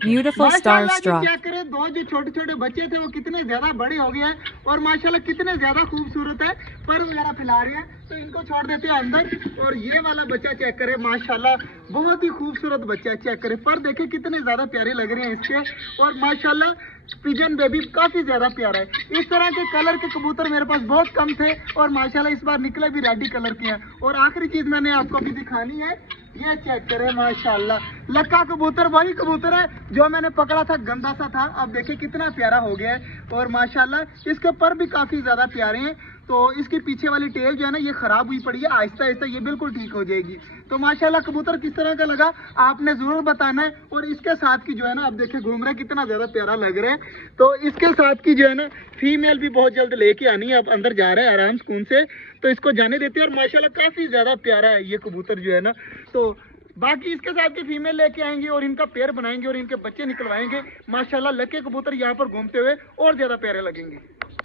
Beautiful माशाल्लाह जी, starstruck. Check करें दो जो छोटे छोटे बच्चे थे वो कितने ज्यादा बड़े हो गए हैं और माशाल्लाह कितने ज्यादा खूबसूरत है, पर वगैरह फैला रहे हैं। तो इनको छोड़ देते हैं अंदर। और ये वाला बच्चा चेक करें, माशाल्लाह बहुत ही खूबसूरत बच्चा है। चेक करें पर देखें कितने ज्यादा प्यारे लग रहे हैं इसके। और माशाल्लाह पिजन बेबी काफी ज्यादा प्यारा है। इस तरह के कलर के कबूतर मेरे पास बहुत कम थे और माशाल्लाह इस बार निकले भी रेडी कलर के हैं। और आखिरी चीज मैंने आपको भी दिखानी है, ये चेक करें माशाल्लाह लक्का कबूतर, वही कबूतर है जो मैंने पकड़ा था, गंदा सा था। अब देखिए कितना प्यारा हो गया है। और माशाल्लाह इसके पर भी काफी ज्यादा प्यारे हैं। तो इसकी पीछे वाली टेल जो है ना ये खराब हुई पड़ी है, आहिस्ता आहिस्ता ये बिल्कुल ठीक हो जाएगी। तो माशाल्लाह कबूतर किस तरह का लगा आपने जरूर बताना है। और इसके साथ की जो है ना, अब देखिए घूम रहा है, कितना ज्यादा प्यारा लग रहा है। तो इसके साथ की जो है ना फीमेल भी बहुत जल्द लेके आनी है। अब अंदर जा रहा है आराम सुकून से, तो इसको जाने देते हैं। और माशाल्लाह काफी ज्यादा प्यारा है ये कबूतर जो है ना। तो बाकी इसके साथ की फीमेल लेके आएंगे और इनका पेयर बनाएंगे और इनके बच्चे निकलवाएंगे। माशाल्लाह लक्के कबूतर यहाँ पर घूमते हुए और ज्यादा प्यारे लगेंगे।